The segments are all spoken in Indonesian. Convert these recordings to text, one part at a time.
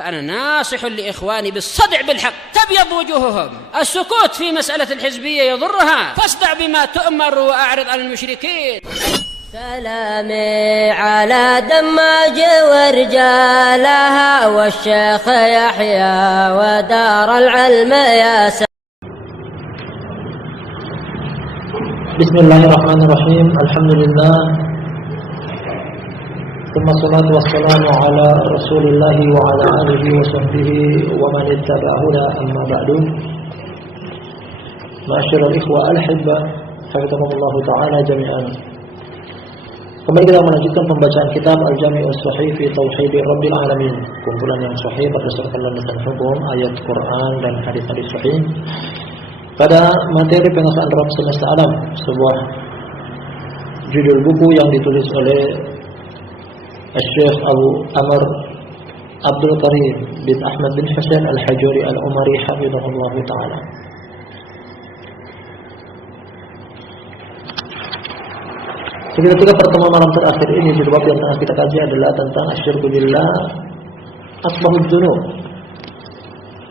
فأنا ناصح لإخواني بالصدع بالحق تبيض وجوههم. السكوت في مسألة الحزبية يضرها، فاصدع بما تؤمر وأعرض عن المشركين. سلامي على دماج ورجالها والشيخ يحيى ودار العلم يا بسم الله الرحمن الرحيم. الحمد لله ثم الصلاة والسلام على رسول الله وعلى آله وصحبه ومن اتبعه أما بعد. معاشر الإخوة الأحبة حفظكم تعالى جميعا. Kembali kita melanjutkan pembacaan kitab Al-Jami' As-Sahih fi Tauhid Rabbil Alamin, kumpulan yang sahih berdasarkan landasan hukum, ayat Quran dan hadis-hadis sahih. Pada materi penguasaan Rabb semesta alam, sebuah judul buku yang ditulis oleh Syekh Abu Amr Abdul Karim bin Ahmad bin Husain Al-Hajuri Al-Umari hafizahullah ta'ala. Ketika pertemuan malam terakhir ini, judul bab yang tengah kita kaji adalah tentang asyirku billah asbahud dzunub.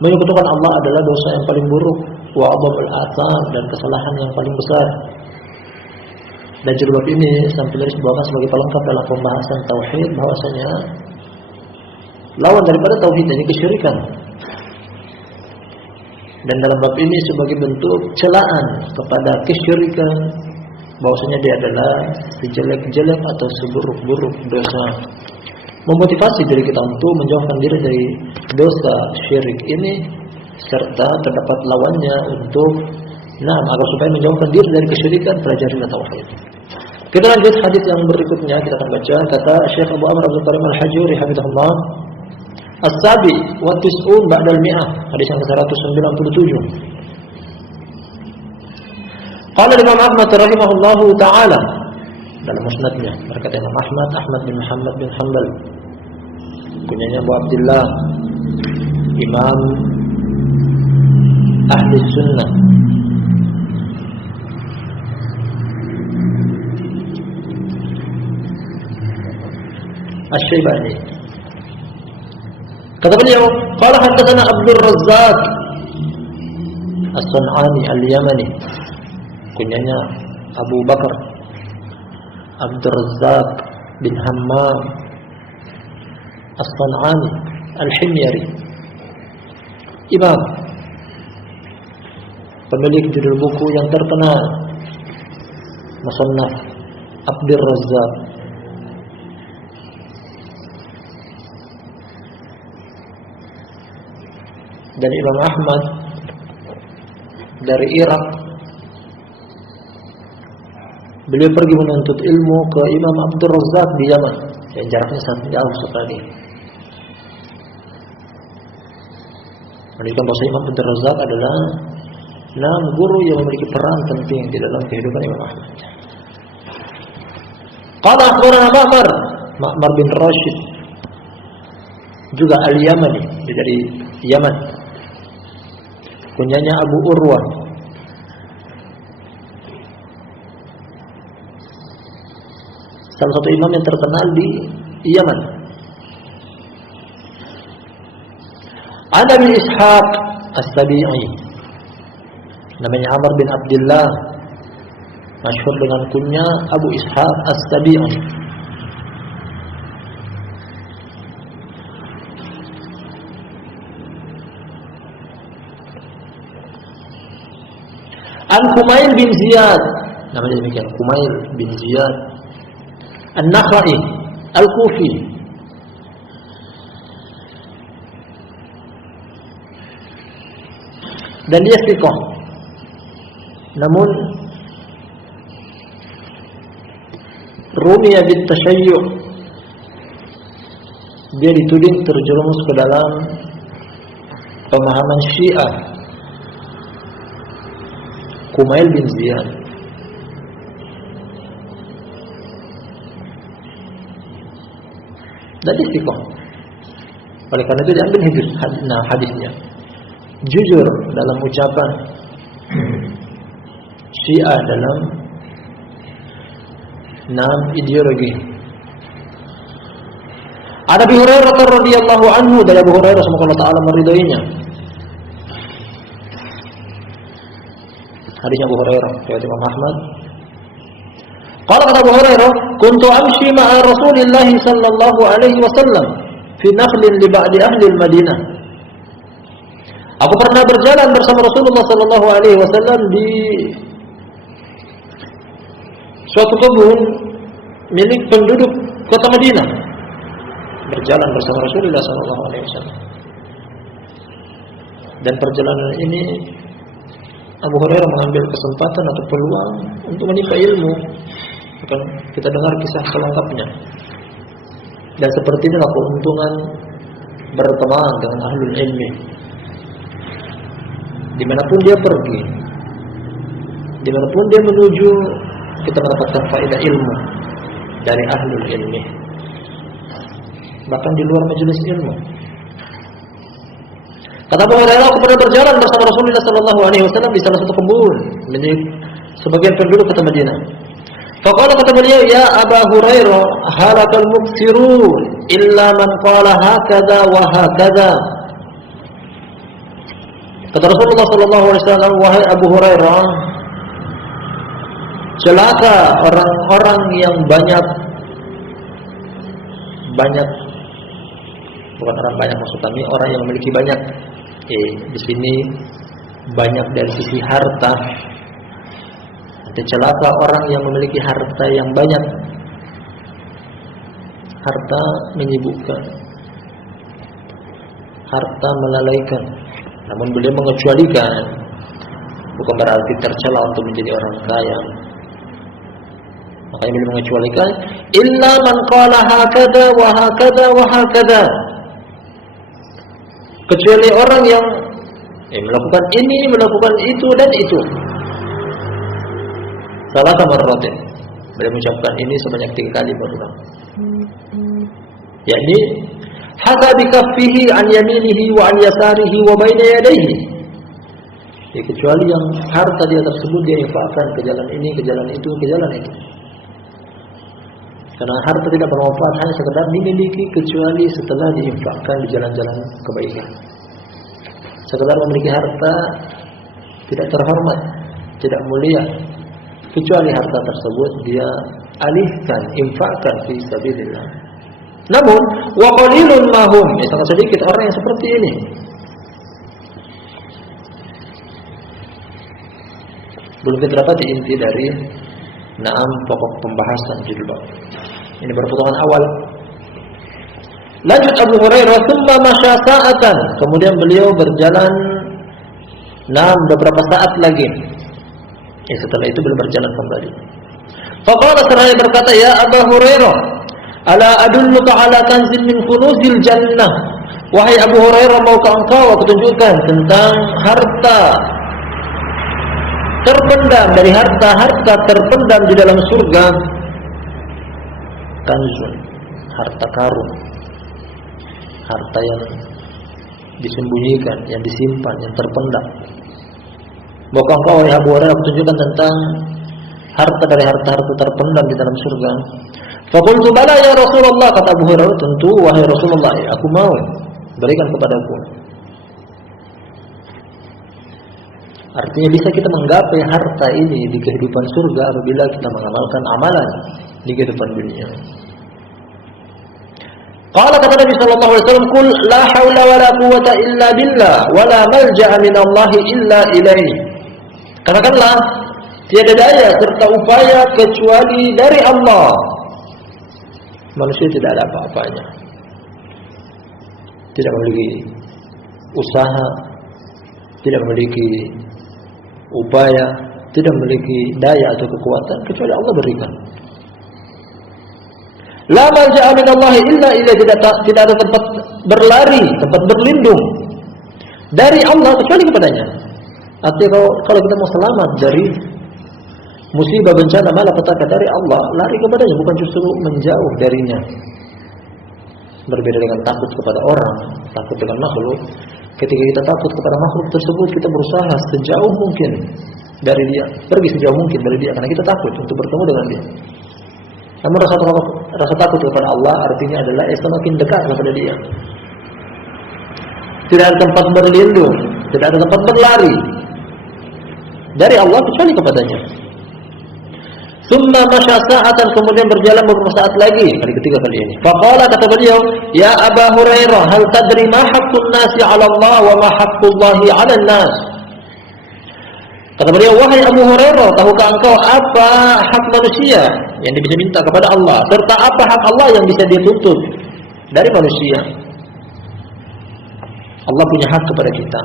Menyekutukan Allah adalah dosa yang paling buruk, wa a'dhamul atham, dan kesalahan yang paling besar. Dan judul bab ini sampai dibawakan sebagai pelengkap dalam pembahasan tauhid, bahwasanya lawan daripada tauhid ini kesyirikan. Dan dalam bab ini sebagai bentuk celaan kepada kesyirikan, bahwasanya dia adalah sejelek-jelek atau seburuk-buruk dosa. Memotivasi diri kita untuk menjauhkan diri dari dosa syirik ini, serta terdapat lawannya untuk agar supaya menjauhkan diri dari kesyirikan, pelajarilah tauhid. Kita lanjut hadis yang berikutnya, kita akan baca kata Syekh Abu Amr Abdul Karim Al-Hajuri hafizahullah, As-Sabi wa Tis'un ba'dal mi'ah, hadis yang ke-197. Qala Imam Ahmad rahimahullahu ta'ala dalam musnadnya, berkata Imam Ahmad bin Muhammad bin Hanbal, kunyanya Abu Abdullah, Imam Ahli Sunnah, Asy-Syaibani. Kata beliau, qala haddatsana Abdul Razzaq As-Sun'ani Al-Yamani, kunyanya Abu Bakar Abdul Razzaq bin Hammam As-Sun'ani Al-Himyari, imam, pemilik judul buku yang terkenal Musannaf Abdul Razzaq. Dan Imam Ahmad dari Irak, beliau pergi menuntut ilmu ke Imam Abdul Razzaq di Yaman, yang jaraknya sangat jauh sekali. Menunjukkan bahwa Imam Abdul Razzaq adalah guru yang memiliki peran penting di dalam kehidupan Imam Ahmad. Qala akhbarana Ma'mar bin Rashid, juga Al-Yamani, dari Yaman, kunyanya Abu Urwah, salah satu imam yang terkenal di Yaman. Ada bin Ishaq As-Sabi'i, namanya Amr bin Abdullah, masyhur dengan kunya Abu Ishaq As-Sabi'i. An Kumail bin Ziyad, namanya demikian, Kumail bin Ziyad An-Nakhai Al-Kufi, dan dia thiqah, namun rumiya bit tasyayyu', dia dituding terjerumus ke dalam pemahaman Syiah. Kumail bin Ziyad dan istiqomah. Oleh karena itu diambil hadisnya. Jujur dalam ucapan, Syiah dalam ideologi. Ada Abu Hurairah radhiyallahu anhu, dari Abu Hurairah semoga Allah taala meridainya. Hadis Abu Hurairah riwayat Imam Ahmad. Qala kata Abu Hurairah, "Kuntu amshi ma'a Rasulillah sallallahu alaihi wasallam fi nakhlin li ba'di ahli al-Madinah." Aku pernah berjalan bersama Rasulullah sallallahu alaihi wasallam di suatu kebun milik penduduk kota Madinah. Berjalan bersama Rasulullah sallallahu alaihi wasallam. Dan perjalanan ini Abu Hurairah mengambil kesempatan atau peluang untuk menimba ilmu. Akan kita dengar kisah selengkapnya. Dan seperti inilah keuntungan berteman dengan ahlul ilmi. Dimanapun dia pergi, dimanapun dia menuju, kita mendapatkan faedah ilmu dari ahlul ilmi. Bahkan di luar majelis ilmu. Kata Abu Hurairah, aku pernah berjalan bersama Rasulullah sallallahu alaihi wasallam di salah satu kebun milik sebagian penduduk kota Madinah. Faqala, kata beliau, ya Abu Hurairah, halakal muksirun illa man qala hakadha wa hakadha. Kata Rasulullah sallallahu alaihi wasallam, wahai Abu Hurairah, celaka orang-orang yang banyak, bukan orang banyak maksud kami, orang yang memiliki banyak. Di sini banyak dari sisi harta. Nanti celaka orang yang memiliki harta yang banyak. Harta menyibukkan, harta melalaikan. Namun beliau mengecualikan, bukan berarti tercela untuk menjadi orang kaya. Makanya beliau mengecualikan, illa man qala hakada wa hakada wa hakada. Kecuali orang yang melakukan ini, melakukan itu dan itu. Salah sama rotin. Beliau mengucapkan ini sebanyak 3 kali berulang. Yakni hada bikaffihi an yaminihi wa an yasarihi wa baina yadayhi. Kecuali yang harta dia tersebut dia infakkan ke jalan ini, ke jalan itu, ke jalan itu. Karena harta tidak bermanfaat hanya sekedar dimiliki, kecuali setelah diinfakkan di jalan-jalan kebaikan. Sekedar memiliki harta tidak terhormat, tidak mulia, kecuali harta tersebut dia alihkan, infakkan fi sabilillah. Namun wa qalilun mahum, sangat sedikit orang yang seperti ini. Belum kita dapati inti dari 6 pokok pembahasan judul bab. Ini baru potongan awal. Lanjut Abu Hurairah, thumma masya sa'atan. Kemudian beliau berjalan beberapa saat lagi. Setelah itu beliau berjalan kembali. Faqala, seraya berkata, ya Abu Hurairah, ala adulluka ala kanzin min kunuzil jannah. Wahai Abu Hurairah, maukah engkau aku tunjukkan tentang harta terpendam, dari harta terpendam di dalam surga. Kanzun, harta karun, harta yang disembunyikan, yang disimpan, yang terpendam. Maukah engkau wahai Abu Hurairah aku tunjukkan tentang harta dari harta-harta terpendam di dalam surga? Faqultu bala ya Rasulullah, kata Abu Hurairah, tentu wahai Rasulullah, aku mau, berikan kepadaku. Artinya bisa kita menggapai harta ini di kehidupan surga apabila kita mengamalkan amalan di kehidupan dunia. Qala, kata Nabi sallallahu alaihi wasallam, "Qul la haula wala quwwata illa billah wala malja'a minallahi illa ilaihi." Katakanlah, tiada daya serta upaya kecuali dari Allah. Manusia tidak ada apa-apanya. Tidak memiliki usaha, tidak memiliki upaya, tidak memiliki daya atau kekuatan kecuali Allah berikan. La malja'a minallahi illa ilaihi, tidak ada tempat berlari, tempat berlindung dari Allah kecuali kepadanya. Artinya kalau kita mau selamat dari musibah bencana malapetaka dari Allah, lari kepadanya, bukan justru menjauh darinya. Berbeda dengan takut kepada orang, takut dengan makhluk. Ketika kita takut kepada makhluk tersebut, kita berusaha sejauh mungkin dari dia, pergi sejauh mungkin dari dia, karena kita takut untuk bertemu dengan dia. Namun rasa takut kepada Allah artinya adalah semakin dekat kepada Dia. Tidak ada tempat berlindung, tidak ada tempat berlari dari Allah kecuali kepadanya. Tsumma masya sa'atan, kemudian berjalan beberapa saat lagi, kali ketiga kali ini. Faqala, kata beliau, ya Aba Hurairah, hal tadri ma haqqun nasi 'ala Allah wa ma haqqullahi 'ala an-nas? Kata beliau, wahai Abu Hurairah, tahukah engkau apa hak manusia yang bisa minta kepada Allah, serta apa hak Allah yang bisa dia tuntut dari manusia? Allah punya hak kepada kita.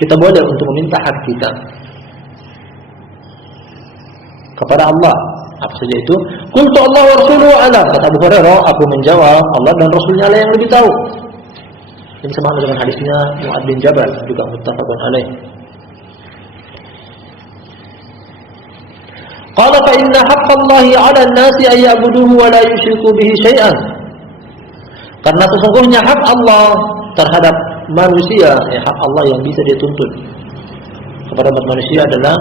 Kita boleh untuk meminta hak kita kepada Allah. Apa saja itu? Qultu Allah wa rasuluhu a'lam. Kata Abu Hurairah, aku menjawab, Allah dan Rasulnya lah yang lebih tahu. Ini sama dengan hadisnya Mu'adz bin Jabal, juga muttafaqun alaih. Qala fa inna haqqallahi 'ala an-nasi ay ya'buduhu wa la yusyriku bihi syai'an. Karena sesungguhnya hak Allah terhadap manusia, hak Allah yang bisa dia tuntut kepada manusia adalah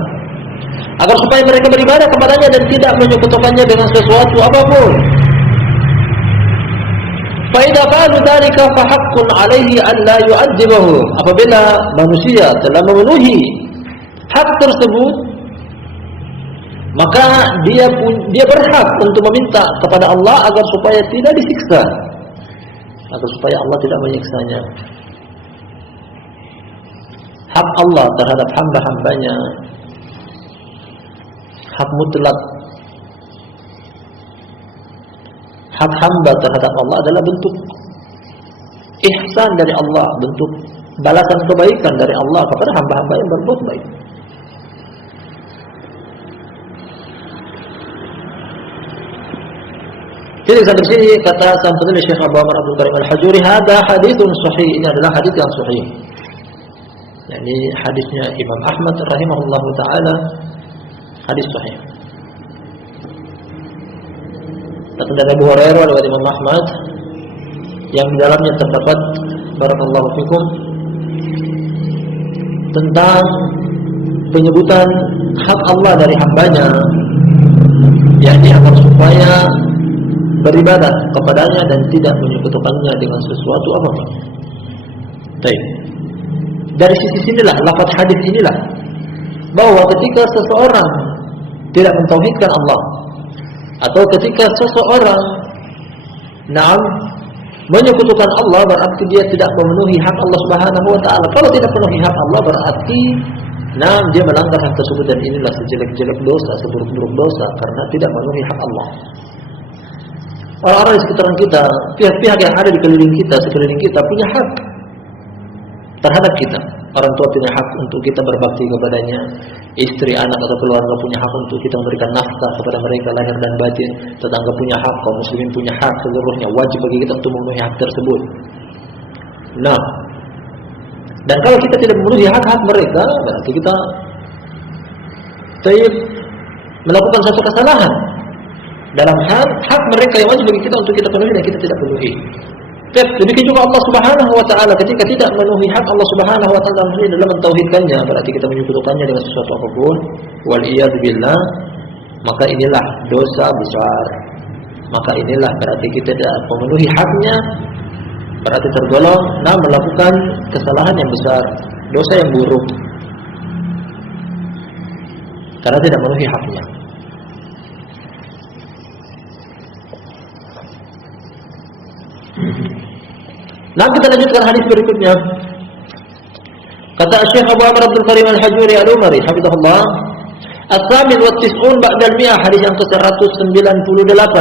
agar supaya mereka beribadah kepadanya dan tidak menyekutukannya dengan sesuatu apapun. Fa idza fa'alu dzalika fa haqqun 'alaihi an la yu'adzibahu. Apabila manusia telah memenuhi hak tersebut, maka dia berhak untuk meminta kepada Allah agar supaya tidak disiksa, agar supaya Allah tidak menyiksanya. Hak Allah terhadap hamba-hambanya, hak mutlak. Hak hamba terhadap Allah adalah bentuk ihsan dari Allah, bentuk balasan kebaikan dari Allah kepada hamba-hamba yang berbuat baik. Jadi sampai sini kata sang penulis Syekh Abu Amr Abdul Karim Al-Hajuri, hada haditsun sahih, ini adalah hadis yang sahih. Yani hadisnya Imam Ahmad rahimahullahu taala, hadis sahih. Datang dari Abu Hurairah riwayat Imam Ahmad yang di dalamnya terdapat barakallahu fikum tentang penyebutan hak Allah dari hambanya, yakni agar supaya beribadah kepadanya dan tidak menyekutukannya dengan sesuatu apapun. Baik. Dari sisi sinilah, lafaz hadis inilah, bahwa ketika seseorang tidak mentauhidkan Allah, atau ketika seseorang menyekutukan Allah, berarti dia tidak memenuhi hak Allah Subhanahu wa taala. Kalau tidak memenuhi hak Allah, berarti dia melanggar hak tersebut, dan inilah sejelek-jelek dosa, seburuk-buruk dosa, karena tidak memenuhi hak Allah. Orang-orang di sekitaran kita, pihak-pihak yang ada di sekeliling kita punya hak terhadap kita. Orang tua punya hak untuk kita berbakti kepadanya, istri, anak atau keluarga punya hak untuk kita memberikan nafkah kepada mereka lahir dan batin, tetangga punya hak, kaum muslimin punya hak, seluruhnya wajib bagi kita untuk memenuhi hak tersebut. Dan kalau kita tidak memenuhi hak-hak mereka, berarti kita melakukan satu kesalahan dalam hak mereka yang wajib bagi kita untuk kita penuhi dan kita tidak penuhi. Demikian juga Allah Subhanahu wa taala, ketika tidak memenuhi hak Allah Subhanahu wa taala dalam mentauhidkannya, berarti kita menyekutukannya dengan sesuatu apapun, wal iyad billah, maka inilah dosa besar. Maka inilah berarti kita tidak memenuhi haknya, berarti tergolong melakukan kesalahan yang besar, dosa yang buruk, karena tidak memenuhi haknya. Kita lanjutkan hadis berikutnya. Kata Syekh Abu Amr Abdul Karim Al-Hajuri Al-Umari hafizahullah, As-Samin wa Tis'un ba'da al-mi'ah, hadis yang ke-198.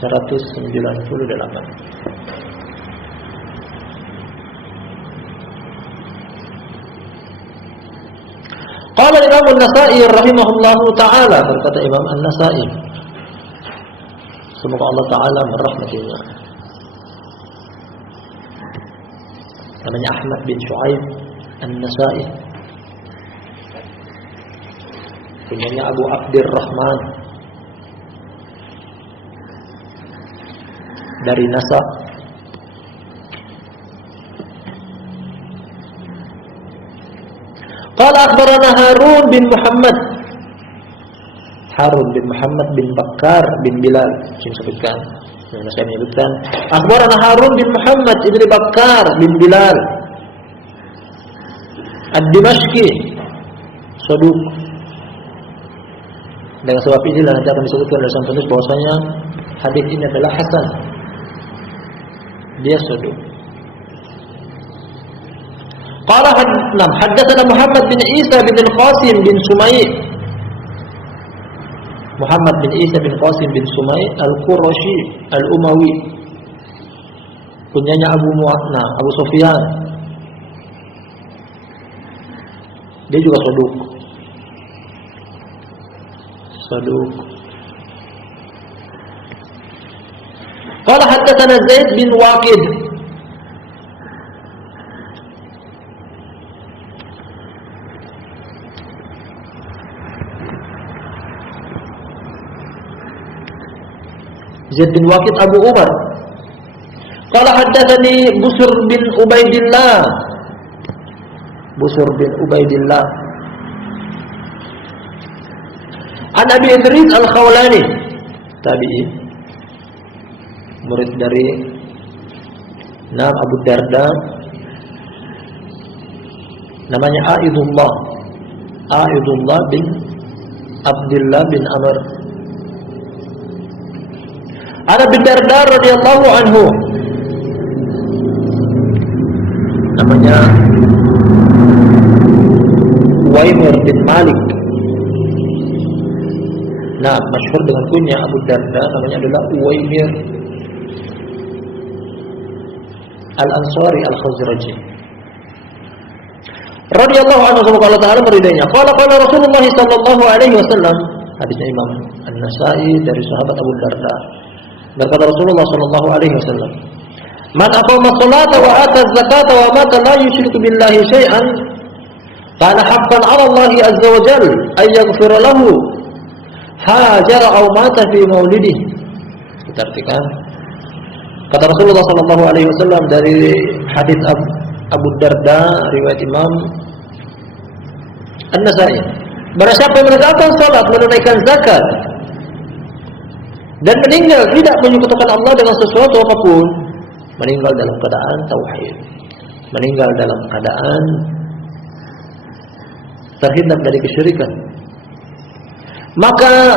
198. Qala Imam An-Nasa'i rahimahullahu ta'ala, berkata Imam An-Nasa'i, semoga Allah Ta'ala merahmatinya, namanya Ahmad bin Shu'aib An-Nasa'i, punyanya Abu Abdirrahman, dari Nasa. Qala akhbarana Harun bin Muhammad, Harun bin Muhammad bin Bakar bin Bilal. Saya sebutkan. Saya menyebutkan akhbarana Harun bin Muhammad ibn Bakar bin Bilal Ad-Dimashqi saduq. Dengan sebab inilah nanti akan disebutkan oleh sang penulis bahwasanya hadis ini adalah hasan. Dia saduq. Qala haddatsana Muhammad bin Isa bin Al-Qasim bin Sumai. Muhammad bin Isa bin Qasim bin Sumai Al-Qurashi Al-Umawi, kunyanya Abu Sufyan. Dia juga saduq. Qala haddatsana Zaid bin Waqid. Zaid bin Waqid Abu Umar. Qala haddatsani Busr bin Ubaidillah. An Abi Idris Al-Khawlani, tabi'i, murid dari Abu Darda, namanya Aidullah bin Abdullah bin Amr. Ana bin Darda radhiyallahu anhu, namanya Uwaimir bin Malik. Masyhur dengan kunya Abu Darda, namanya adalah Uwaimir Al-Ansari Al-Khazraji. Radhiyallahu anhu, semoga Allah Ta'ala meridainya. Qala Rasulullah sallallahu alaihi wasallam, hadisnya Imam An-Nasa'i dari sahabat Abu Darda. Berkata Rasulullah sallallahu alaihi wasallam, "Man aqama sholata wa ata zakata wa mata la yusyriku billahi syai'an, kana haqqan 'ala Allah azza wa jalla ay yaghfira lahu hajara aw mata fi maulidih." Kita artikan kata Rasulullah sallallahu alaihi wasallam dari hadis Abu Darda riwayat Imam An-Nasa'i, barang siapa menegakkan salat, menunaikan zakat dan meninggal tidak menyekutukan Allah dengan sesuatu apapun, meninggal dalam keadaan tauhid, meninggal dalam keadaan terhindar dari kesyirikan, maka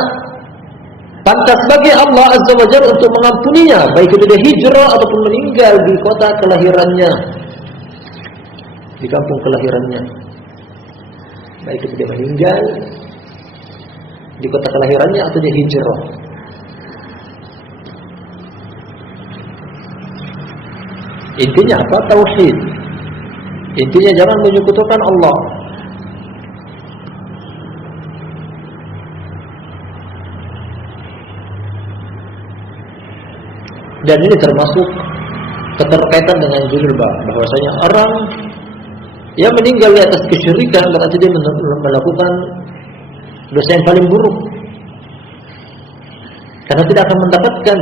pantas bagi Allah azza wa jalla untuk mengampuninya, baik itu dia hijrah ataupun meninggal di kota kelahirannya, di kampung kelahirannya, baik itu dia meninggal di kota kelahirannya atau dia hijrah. Intinya apa? Tauhid. Intinya jangan menyekutukan Allah. Dan ini termasuk keterkaitan dengan judul bab, bahwasanya orang yang meninggal di atas kesyirikan berarti dia melakukan dosa yang paling buruk, karena tidak akan mendapatkan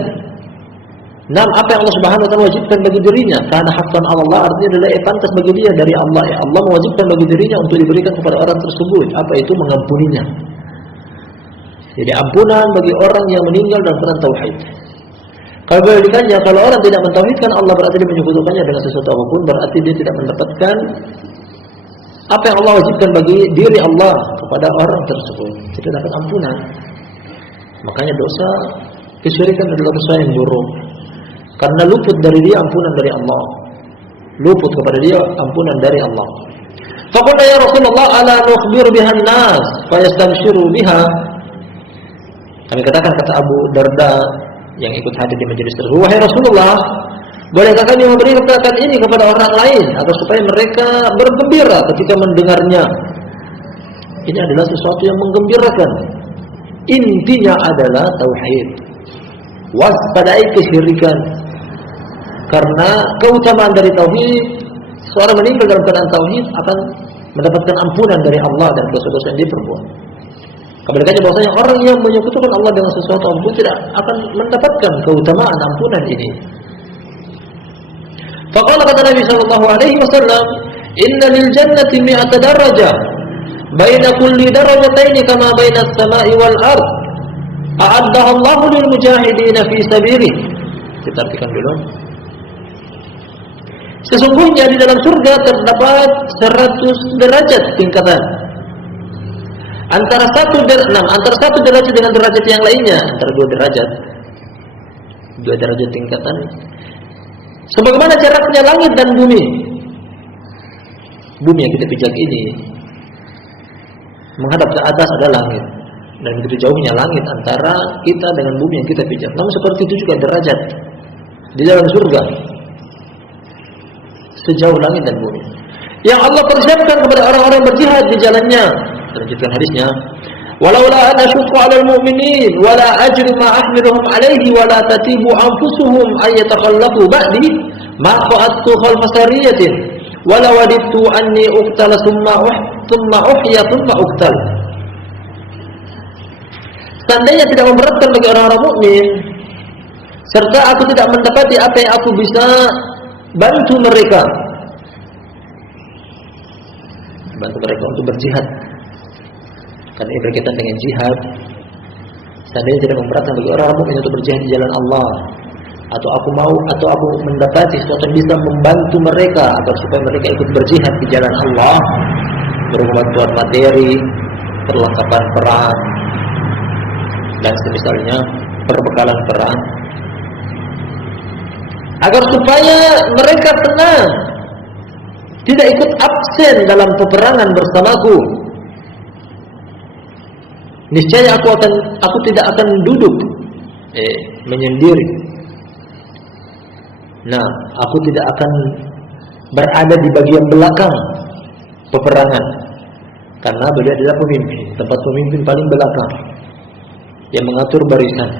apa yang Allah Subhanahu wa taala wajibkan bagi dirinya. Karena haqqan 'ala Allah artinya adalah pantas bagi dia dari Allah. Allah mewajibkan bagi dirinya untuk diberikan kepada orang tersebut. Apa itu? Mengampuninya. Jadi ampunan bagi orang yang meninggal dalam keadaan tauhid. Kalau kebalikannya, kalau orang tidak mentauhidkan Allah berarti dia menyekutukannya dengan sesuatu apapun, berarti dia tidak mendapatkan apa yang Allah wajibkan bagi diri Allah kepada orang tersebut. Tidak dapat ampunan. Makanya dosa kesyirikan adalah dosa yang buruk, karena luput dari dia ampunan dari Allah, luput kepada dia ampunan dari Allah. Faqulna ya Rasulullah, ala nukhbiru bihan nas fayastabshiru biha. Kami katakan, kata Abu Darda yang ikut hadir di majelis tersebut, wahai Rasulullah, bolehkah kami memberi kata ini kepada orang lain agar supaya mereka bergembira ketika mendengarnya? Ini adalah sesuatu yang menggembirakan. Intinya adalah tauhid. Waspadai kesyirikan. Karena keutamaan dari tauhid, seorang meninggal dalam keadaan tauhid akan mendapatkan ampunan dari Allah dan dosa-dosa yang dia perbuat. Kebalikannya bahwasanya orang yang menyekutukan Allah dengan sesuatu apapun tidak akan mendapatkan keutamaan ampunan ini. Faqala, kata Nabi sallallahu alaihi wasallam, "Inna lil jannati mi'ata darajah, baina kulli darajataini kama baina as-sama'i wal ard, a'addahallahu lil mujahidin fi sabilihi. Kita artikan dulu. Sesungguhnya di dalam surga terdapat 100 derajat tingkatan. Antara satu derajat dengan derajat yang lainnya, antara 2 derajat. 2 derajat tingkatan. Sebagaimana jaraknya langit dan bumi. Bumi yang kita pijak ini menghadap ke atas ada langit. Dan begitu jauhnya langit antara kita dengan bumi yang kita pijak. Namun seperti itu juga derajat di dalam surga. Sejauh langit dan bumi. Yang Allah persiapkan kepada orang-orang yang berjihad di jalannya. Lanjutkan hadisnya. Walaula an asyqa 'alal mu'minin wala ajru ma ahmiluhum 'alaihi wala tatibu anfusuhum ay yatakhallafu ba'di ma qa'adtu khalfa sariyatin wala wadittu anni uqtala thumma uhya thumma uqtal. Seandainya tidak memberatkan bagi orang-orang mukmin serta aku tidak mendapati apa yang aku bisa bantu mereka untuk berjihad, karena ini berkaitan dengan jihad. Seandainya tidak memberatkan bagi orang-orang mukmin untuk berjihad di jalan Allah, atau aku mendapati sesuatu yang bisa membantu mereka agar supaya mereka ikut berjihad di jalan Allah, berupa bantuan materi, perlengkapan perang dan semisalnya, perbekalan perang, agar supaya mereka tenang, tidak ikut absen dalam peperangan bersamaku, niscaya aku tidak akan duduk menyendiri. Nah, aku tidak akan berada di bagian belakang peperangan, karena beliau adalah pemimpin, tempat pemimpin paling belakang yang mengatur barisan.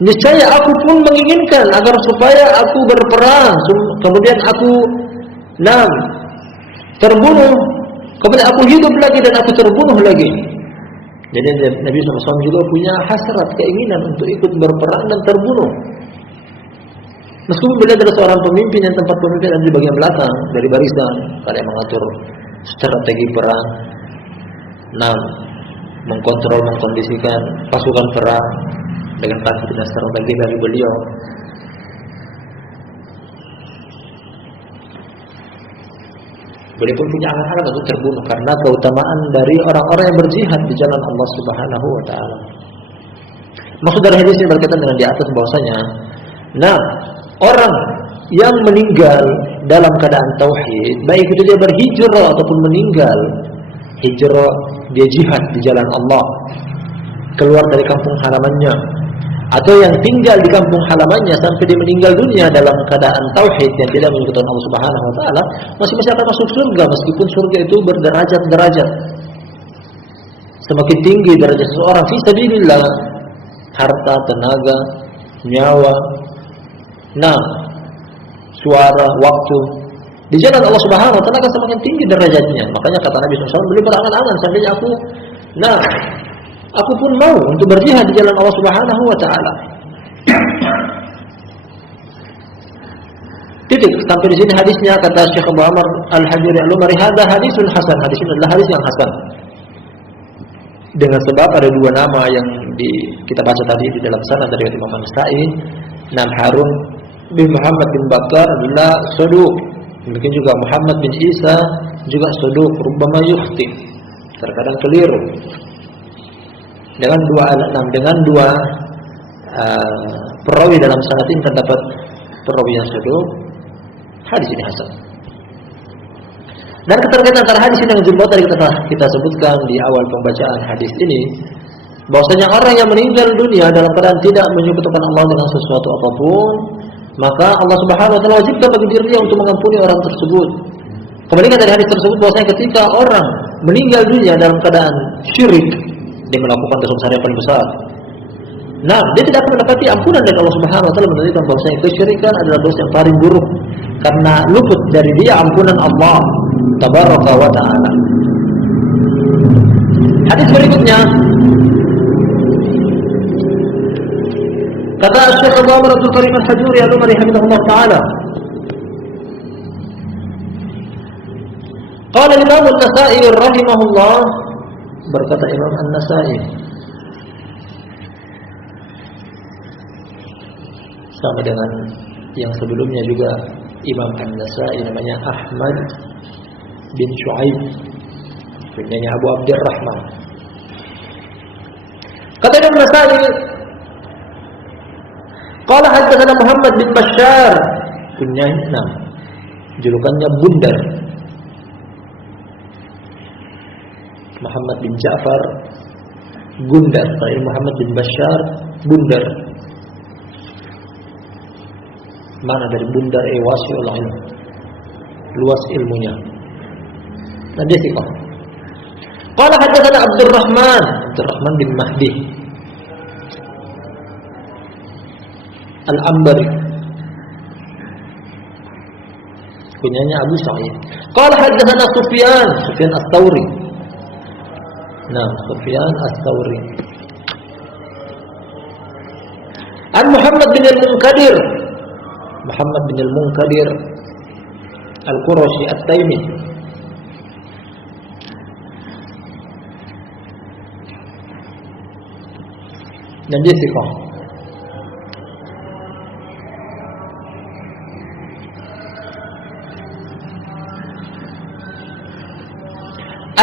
Niscaya aku pun menginginkan agar supaya aku berperang, kemudian aku terbunuh, kemudian aku hidup lagi dan aku terbunuh lagi. Jadi Nabi SAW juga punya hasrat, keinginan untuk ikut berperang dan terbunuh. Meskipun beliau adalah seorang pemimpin yang tempat pemimpin ada di bagian belakang dari barisan, kalian mengatur strategi perang, mengkontrol, mengkondisikan pasukan perang dengan taktik dan strategi dari beliau. Beliau pun punya angan-angan untuk terbunuh karena keutamaan dari orang-orang yang berjihad di jalan Allah Subhanahu wa taala. Maksud dari hadis ini berkaitan dengan di atas bahwasanya, orang yang meninggal dalam keadaan tauhid, baik itu dia berhijrah ataupun meninggal hijrah, dia jihad di jalan Allah, keluar dari kampung halamannya, atau yang tinggal di kampung halamannya sampai dia meninggal dunia dalam keadaan tauhid yang tidak menyekutukan Allah Subhanahu wa taala, masih akan masuk surga, meskipun surga itu berderajat-derajat. Semakin tinggi derajat seseorang fi sabilillah, harta, tenaga, nyawa, suara, waktu di jalan Allah Subhanahu wa taala akan semakin tinggi derajatnya. Makanya kata Nabi SAW, beliau berangan-angan, seandainya aku pun mau untuk berjihad di jalan Allah Subhanahu wa taala. Titik. Sampai di sini hadisnya, kata Syekh Abu Amr Al-Hajuri Al-Umari, hadza hadisun hasan. Hadis ini adalah hadis yang hasan. Dengan sebab ada 2 nama yang kita baca tadi di dalam sana dari Imam An-Nasa'i, Harun bin Muhammad bin Bakar adalah saduq. Mungkin juga Muhammad bin Isa juga saduq, rubbama yukhti, terkadang keliru. Dengan dua perawi dalam sanad ini terdapat perawi yang saduq, hadis ini hasan. Dan keterkaitan antara hadis ini dengan jumlah tadi kita sebutkan di awal pembacaan hadis ini, bahwasanya orang yang meninggal dunia dalam keadaan tidak menyekutukan Allah dengan sesuatu apapun, maka Allah Subhanahu wa taala wajibkan bagi dirinya untuk mengampuni orang tersebut. Kemudian dari hadis tersebut bahwasanya ketika orang meninggal dunia dalam keadaan syirik, dia melakukan dosa besar yang paling besar, dia tidak akan mendapati ampunan dari Allah Subhanahu wa taala, menunjukkan bahwasanya kesyirikan adalah dosa yang paling buruk karena luput dari dia ampunan Allah Tabaraka wa taala. Hadis berikutnya, kata Syekh Abu Amr Abdul Karim Al-Hajuri Al-Umari hafizahullah taala, qala Imam An-Nasa'i rahimahullah, berkata Imam An-Nasa'i sama dengan yang sebelumnya juga Imam An-Nasa'i, namanya Ahmad bin Shu'aib, kunyanya Abu Abdurrahman. Kata Imam An-Nasa'i, qala haddatsana Muhammad bin Bashar, kunyanya julukannya Bundar. Muhammad bin Ja'far Gundar, tapi Muhammad bin Bashar Bundar. Mana dari Bundar wasi'ul ilm, luas ilmunya. Dan dia thiqah. Qala haddatsana Abdurrahman bin Mahdi Al-Ambari, kunyanya Abu Sa'id. Qala haddatsana Sufyan Ats-Tsauri. Nah, Sufyan Ats-Tsauri. An Muhammad bin Al-Munkadir Al-Qurashi At-Taimi. Dan dia thiqah.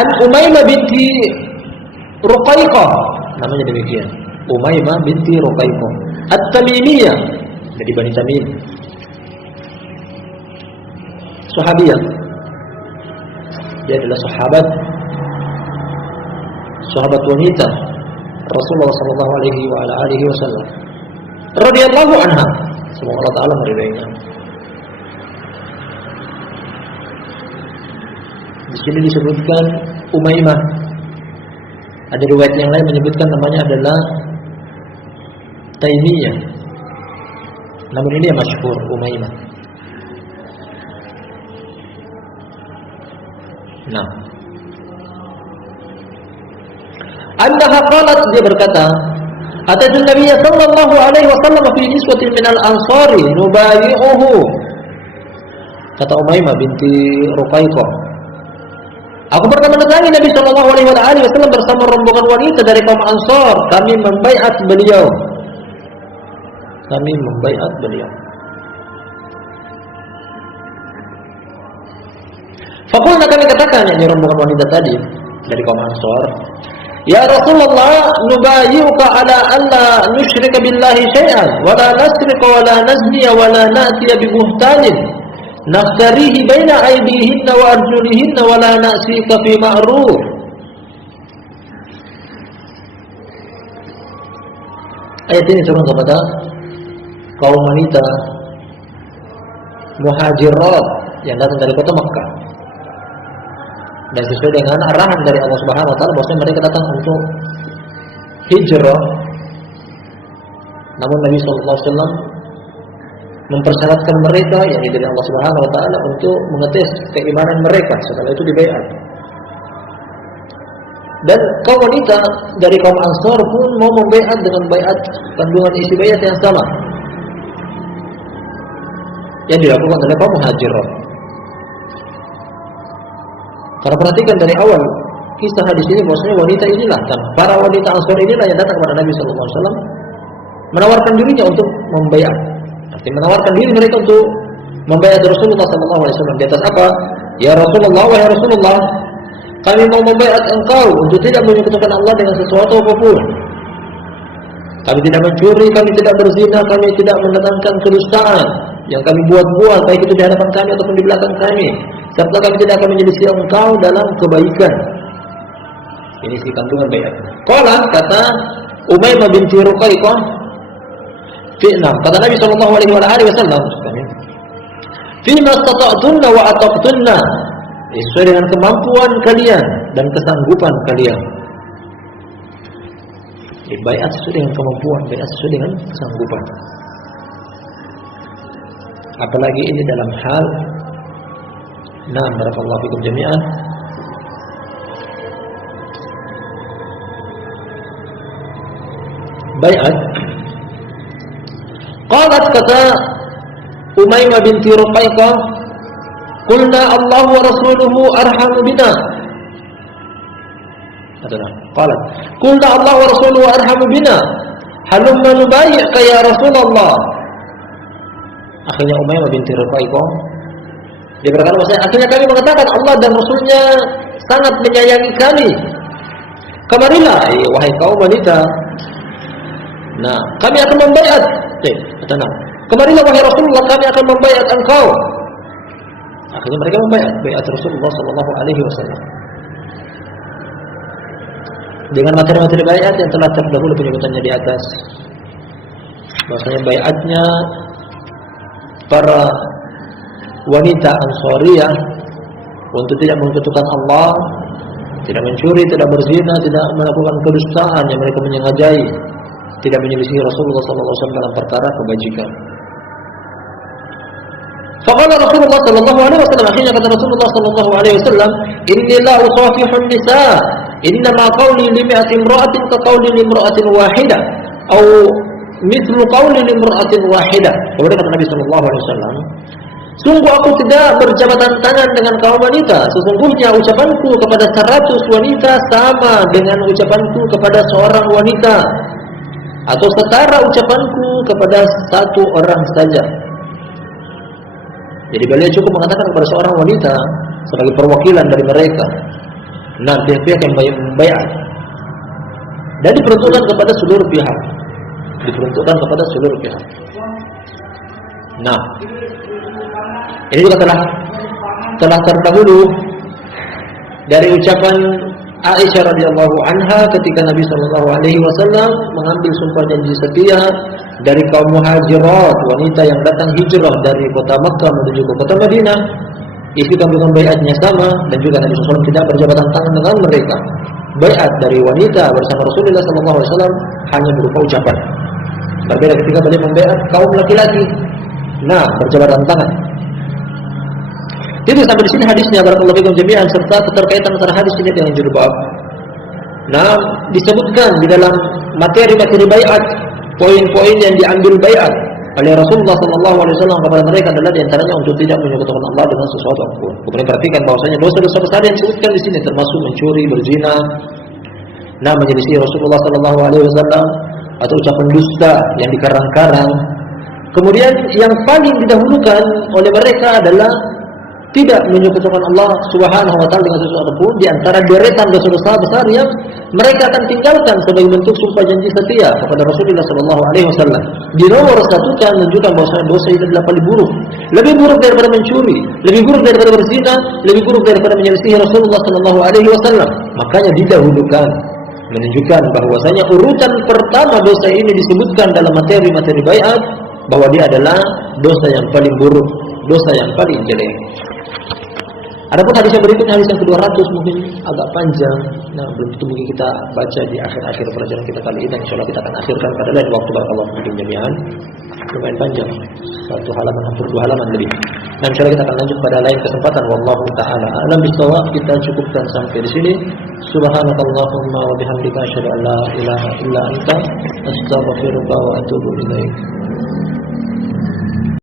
An Umaymah binti Ruqaiqah, namanya demikian, Umaymah binti Ruqaiqah At-Tamimiyah, dari Bani Tamim, sahabiyah. Dia adalah sahabat wanita Rasulullah sallallahu alaihi wasallam radhiyallahu anha, semoga Allah taala meridainya. Di sini disebutkan Umaymah. Ada riwayat yang lain menyebutkan namanya adalah Taimiyah. Namun ini yang masyhur Umaymah. Nah, annaha qalat, dia berkata, ataitu Nabi sallallahu alaihi wasallam fi niswatin minal ansari nubayi'uhu. Kata Umaymah binti Ruqaiqah, aku pernah mendatangi Nabi sallallahu alaihi wasallam bersama rombongan wanita dari kaum Ansar. Kami membaiat beliau. Faqulna, kami katakan, yakni rombongan wanita tadi dari kaum Ansar, ya Rasulullah, nubayyuka ala alla nusyrika billahi syai'an wa la nasriqa wa la nazni wa la na'tiya bi buhtanin naftarihi baina aydihinna wa arjulihinna wa la na'sika fi ma'ruf. Ayat ini turun kepada kaum wanita muhajirat yang datang dari kota Makkah, dan sesuai dengan arahan dari Allah Subhanahu wa taala bahwasanya mereka datang untuk hijrah. Namun Nabi sallallahu alaihi wasallam mempersyaratkan mereka, yakni dari Allah Subhanahu wa taala, untuk mengetes keimanan mereka. Setelah itu dibaiat. Dan kaum wanita dari kaum Ansar pun mau membaiat dengan baiat kandungan isi baiat yang sama yang dilakukan oleh kaum Muhajirin. Karena perhatikan dari awal kisah hadis ini bahwasanya wanita inilah, dan para wanita Ansar inilah yang datang kepada Nabi sallallahu alaihi wasallam menawarkan dirinya untuk membaiat. Artinya menawarkan diri mereka untuk membaiat Rasulullah sallallahu alaihi wasallam. Di atas apa? Ya Rasulullah, wahai Rasulullah, kami mau membaiat engkau untuk tidak menyekutukan Allah dengan sesuatu apapun. Kami tidak mencuri, kami tidak berzina, kami tidak mendatangkan kedustaan yang kami buat-buat, baik itu di hadapan kami ataupun di belakang kami, serta kami tidak akan menyelisih engkau dalam kebaikan. Ini si kandungan baiat. Qala, kata Umaymah binti Ruqaiqah, fi'na, kata Nabi sallallahu alaihi wasallam, fima stata'tunna wa ataqtunna, sesuai dengan kemampuan kalian dan kesanggupan kalian. Baiat sesuai dengan kemampuan, baiat sesuai dengan kesanggupan. Apalagi ini dalam hal, nah, barakallahu fikum jami'an, baiat. Qalat, kata Umaymah binti Ruqaiqah, qulna Allah wa rasuluhu arhamu bina. Qalat, qulna Allah wa rasuluhu arhamu bina, halumma nubayyi'ka ya Rasulullah. Akhirnya Umaymah binti Rifaiqah dia berkata, maksudnya akhirnya kami mengatakan Allah dan Rasulnya sangat menyayangi kami. Kemarilah, wahai kaum wanita. Nah, kami akan membaiat. Tenang. Kemarilah wahai Rasulullah, kami akan membaiat engkau. Akhirnya mereka membaiat Rasulullah sallallahu alaihi wasallam. Dengan materi-materi baiat yang telah terdahulu penyebutannya di atas. Bahwasanya baiatnya para wanita Ansariyah untuk tidak mengkutukan Allah, tidak mencuri, tidak berzina, tidak melakukan kedustaan yang mereka menyengajai, tidak menyelisihi Rasulullah SAW dalam perkara kebajikan. Faqala Rasulullah sallallahu alaihi wasallam, akhirnya kata Rasulullah sallallahu alaihi wasallam, "Inni la usafihun nisa, inna ma qawli li mi'ati imra'atin ka qawli li imra'atin wahidah, atau mithlu qawli li imra'atin wahidah." Kemudian kata Nabi sallallahu alaihi wasallam, sungguh aku tidak berjabatan tangan dengan kaum wanita. Sesungguhnya ucapanku kepada 100 wanita sama dengan ucapanku kepada seorang wanita, atau setara ucapanku kepada satu orang saja. Jadi beliau cukup mengatakan kepada seorang wanita sebagai perwakilan dari mereka. Nah, pihak-pihak yang membaiat dan diperuntukkan kepada seluruh pihak. Diperuntukkan kepada seluruh pihak. Nah, ini juga telah terdahulu dari ucapan Aisyah radhiyallahu anha ketika Nabi sallallahu alaihi wasallam mengambil sumpah janji setia dari kaum muhajirat, wanita yang datang hijrah dari kota Makkah menuju ke kota Madinah. Isi kandungan baiatnya sama, dan juga Nabi sallallahu alaihi wasallam tidak berjabatan tangan dengan mereka. Baiat dari wanita bersama Rasulullah sallallahu alaihi wasallam hanya berupa ucapan. Berbeda ketika beliau membaiat kaum laki-laki. Nah, berjabatan tangan. Itu sampai di sini hadisnya, barakallahu fikum jami'an, serta keterkaitan antara hadis ini dengan judul bab. Nah, disebutkan di dalam materi-materi baiat, poin-poin yang diambil baiat oleh Rasulullah sallallahu alaihi wasallam kepada mereka adalah di antaranya untuk tidak menyekutukan Allah dengan sesuatu apapun. Kemudian perhatikan bahwasanya dosa-dosa besar yang disebutkan di sini termasuk mencuri, berzina, nah menyelisih Rasulullah sallallahu alaihi wasallam, atau ucapan dusta yang dikarang-karang. Kemudian yang paling didahulukan oleh mereka adalah tidak menyekutukan Allah Subhanahu wa taala dengan sesuatu pun di antara deretan dosa-dosa besar yang mereka akan tinggalkan sebagai bentuk sumpah janji setia kepada Rasulullah sallallahu alaihi wasallam. Di nomor satu kan menunjukkan bahwa dosa itu adalah paling buruk. Lebih buruk daripada mencuri, lebih buruk daripada berzina, lebih buruk daripada menyelisihi Rasulullah sallallahu alaihi wasallam. Makanya didahulukan, menunjukkan bahwasanya urutan pertama dosa ini disebutkan dalam materi-materi baiat bahwa dia adalah dosa yang paling buruk, dosa yang paling jelek. Adapun hadis yang berikutnya, hadis yang ke-200 mungkin agak panjang. Nah, belum tentu mungkin kita baca di akhir-akhir pelajaran kita kali ini. Insyaallah kita akan akhirkan pada lain waktu, barakallahu fikum jami'an. Lumayan panjang, 1 halaman, hampir 2 halaman lebih. Nah, insyaallah kita akan lanjut pada lain kesempatan. Wallahu taala a'lam bishawab. Kita cukupkan sampai di sini. Subhanakallahumma wa bihamdika asyhadu an la ilaha illa anta astaghfiruka wa atubu ilaik.